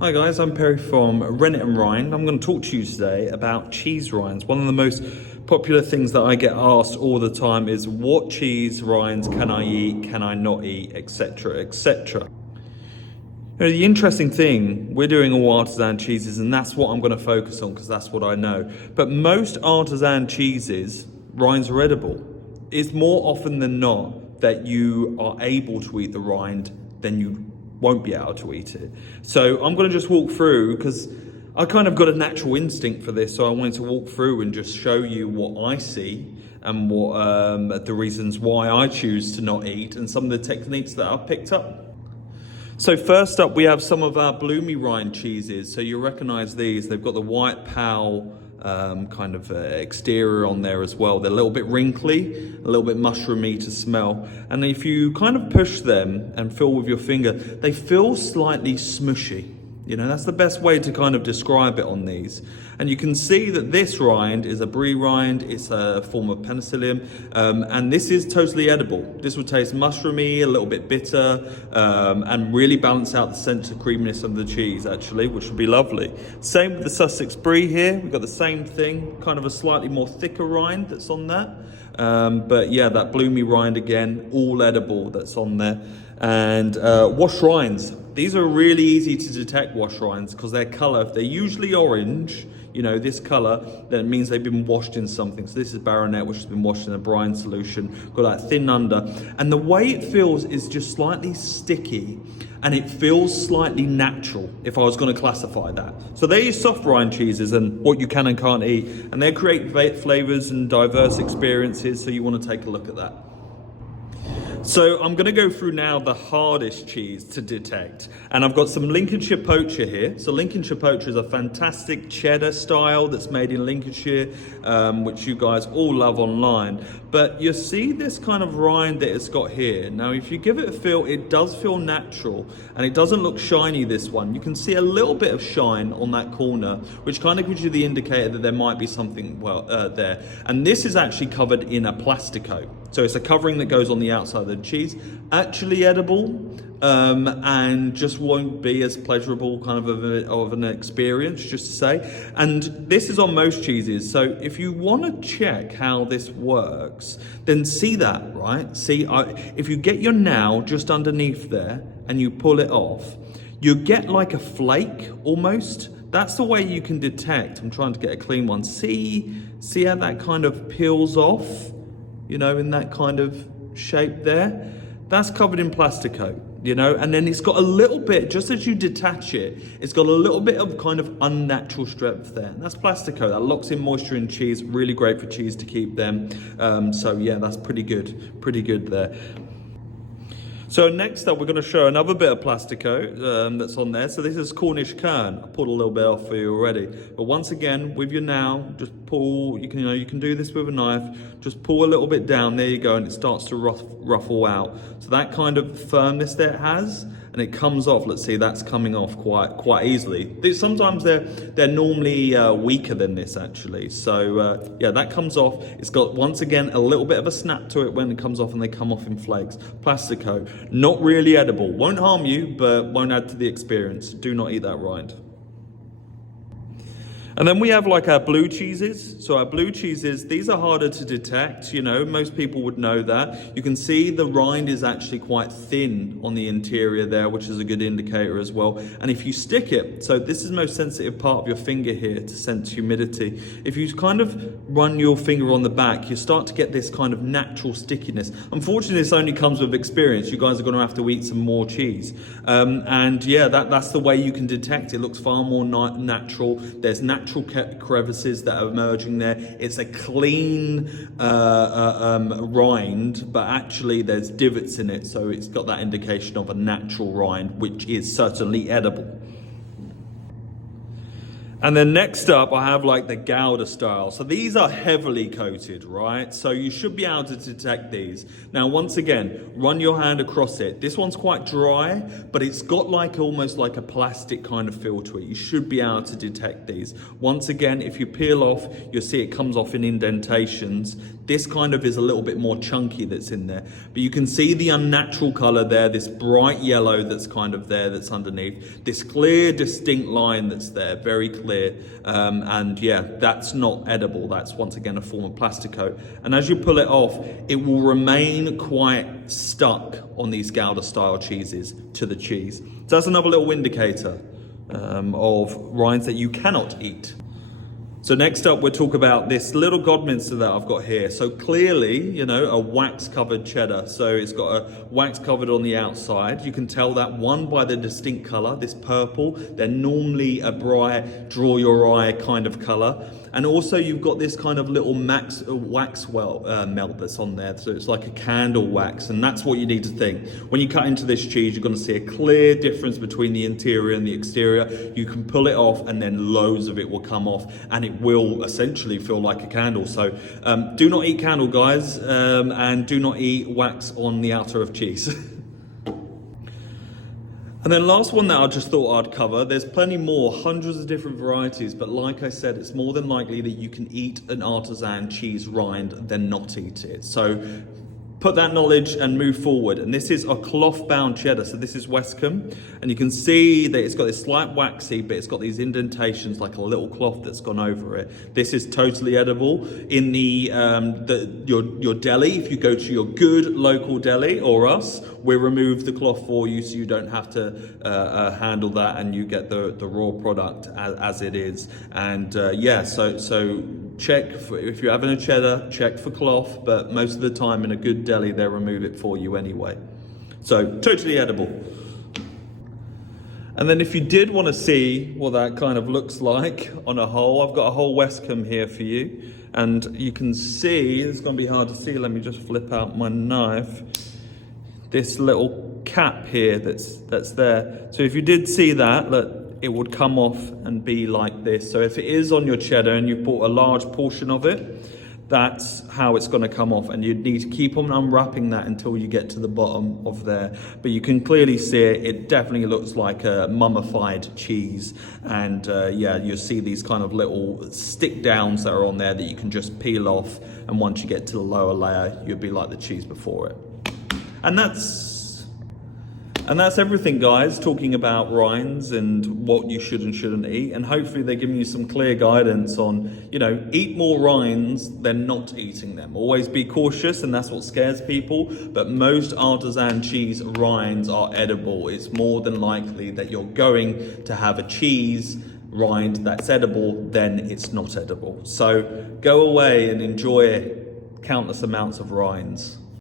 Hi guys, I'm Perry from Rind. I'm going to talk to you today about cheese rinds. One of the most popular things that I get asked all the time is what cheese rinds can I eat, can I not eat, etc, etc. The interesting thing, we're doing all artisan cheeses and that's what I'm going to focus on because that's what I know. But most artisan cheeses, rinds are edible. It's more often than not that you are able to eat the rind than you won't be able to eat it. So I'm going to just walk through because I kind of got a natural instinct for this. So I wanted to walk through and just show you what I see and what the reasons why I choose to not eat and some of the techniques that I've picked up. So first up, we have some of our bloomy rind cheeses. So you recognize these. They've got the white pal kind of exterior on there as well. They're a little bit wrinkly, a little bit mushroomy to smell. And if you kind of push them and feel with your finger, they feel slightly smushy. You know, that's the best way to kind of describe it on these. And you can see that this rind is a brie rind, it's a form of penicillium, and this is totally edible. This will taste mushroomy, a little bit bitter, and really balance out the sense of creaminess of the cheese actually, which would be lovely. Same with the Sussex brie here, we've got the same thing, kind of a slightly more thicker rind that's on that. But yeah, that bloomy rind again, all edible that's on there. And wash rinds. These are really easy to detect, wash rinds, because their color, if they're usually orange, you know, this color, then it means they've been washed in something. So this is Baronet, which has been washed in a brine solution, got that thin under. And the way it feels is just slightly sticky, and it feels slightly natural, if I was going to classify that. So they're your soft rind cheeses and what you can and can't eat. And they create flavors and diverse experiences, so you want to take a look at that. So I'm going to go through now the hardest cheese to detect, and I've got some Lincolnshire Poacher here. So Lincolnshire Poacher is a fantastic cheddar style that's made in Lincolnshire, which you guys all love online. But you see this kind of rind that it's got here. Now if you give it a feel, it does feel natural and it doesn't look shiny, this one. You can see a little bit of shine on that corner, which kind of gives you the indicator that there might be something there. And this is actually covered in a Plastico. So it's a covering that goes on the outside of the cheese, actually edible, and just won't be as pleasurable kind of an experience, just to say. And this is on most cheeses. So if you want to check how this works, then see that, right? See, if you get your nail just underneath there and you pull it off, you get like a flake almost. That's the way you can detect. I'm trying to get a clean one. See how that kind of peels off? You know, in that kind of shape there. That's covered in Plastico, you know, and then it's got a little bit, just as you detach it, it's got a little bit of kind of unnatural strength there. And that's Plastico, that locks in moisture in cheese, really great for cheese to keep them. So yeah, that's pretty good there. So next up, we're going to show another bit of Plastico that's on there. So this is Cornish kern. I pulled a little bit off for you already. But once again, with your nail, just pull. You can do this with a knife. Just pull a little bit down. There you go, and it starts to ruffle out. So that kind of firmness that it has, and it comes off. Let's see, that's coming off quite easily. Sometimes they're normally weaker than this actually. So yeah, that comes off. It's got once again a little bit of a snap to it when it comes off, and they come off in flakes. Plastico. Not really edible. Won't harm you, but won't add to the experience. Do not eat that rind. And then we have like our blue cheeses. So our blue cheeses, these are harder to detect, you know, most people would know that. You can see the rind is actually quite thin on the interior there, which is a good indicator as well. And if you stick it, so this is the most sensitive part of your finger here to sense humidity. If you kind of run your finger on the back, you start to get this kind of natural stickiness. Unfortunately, this only comes with experience. You guys are going to have to eat some more cheese. And yeah, that's the way you can detect it. It looks far more natural. There's natural crevices that are emerging there. It's a clean rind, but actually there's divots in it, so it's got that indication of a natural rind, which is certainly edible. And then next up, I have like the Gouda style. So these are heavily coated, right? So you should be able to detect these. Now, once again, run your hand across it. This one's quite dry, but it's got like almost like a plastic kind of feel to it. You should be able to detect these. Once again, if you peel off, you'll see it comes off in indentations. This kind of is a little bit more chunky that's in there. But you can see the unnatural color there, this bright yellow that's kind of there, that's underneath. This clear, distinct line that's there, very clear. And yeah, that's not edible. That's once again a form of Plastico. And as you pull it off, it will remain quite stuck on these Gouda style cheeses to the cheese. So that's another little indicator of rinds that you cannot eat. So next up, we'll talk about this little Godminster that I've got here. So clearly, you know, a wax-covered cheddar. So it's got a wax covered on the outside. You can tell that one by the distinct color, this purple. They're normally a bright, draw your eye kind of color. And also you've got this kind of little wax melt that's on there. So it's like a candle wax, and that's what you need to think. When you cut into this cheese, you're gonna see a clear difference between the interior and the exterior. You can pull it off and then loads of it will come off, and it will essentially feel like a candle. So do not eat candle, guys, and do not eat wax on the outer of cheese. And then last one that I just thought I'd cover, there's plenty more, hundreds of different varieties, but like I said, it's more than likely that you can eat an artisan cheese rind than not eat it. So put that knowledge and move forward. And this is a Clothbound cheddar. So this is Westcombe, and you can see that it's got this slight waxy, but it's got these indentations like a little cloth that's gone over it. This is totally edible. In your deli, if you go to your good local deli or us, we remove the cloth for you so you don't have to handle that, and you get the raw product as it is. And yeah, so check for, if you're having a cheddar, check for cloth, but most of the time in a good deli, they'll remove it for you anyway. So totally edible. And then if you did want to see what that kind of looks like on a whole, I've got a whole Westcombe here for you. And you can see, it's going to be hard to see, let me just flip out my knife, this little cap here that's there. So if you did see that, look, it would come off and be like this. So if it is on your cheddar and you've bought a large portion of it, that's how it's going to come off, and you'd need to keep on unwrapping that until you get to the bottom of there. But you can clearly see it, it definitely looks like a mummified cheese. And yeah, you'll see these kind of little stick downs that are on there that you can just peel off, and once you get to the lower layer, you'll be like the cheese before it. And that's everything, guys, talking about rinds and what you should and shouldn't eat. And hopefully they're giving you some clear guidance on, you know, eat more rinds than not eating them. Always be cautious, and that's what scares people. But most artisan cheese rinds are edible. It's more than likely that you're going to have a cheese rind that's edible, then it's not edible. So go away and enjoy countless amounts of rinds.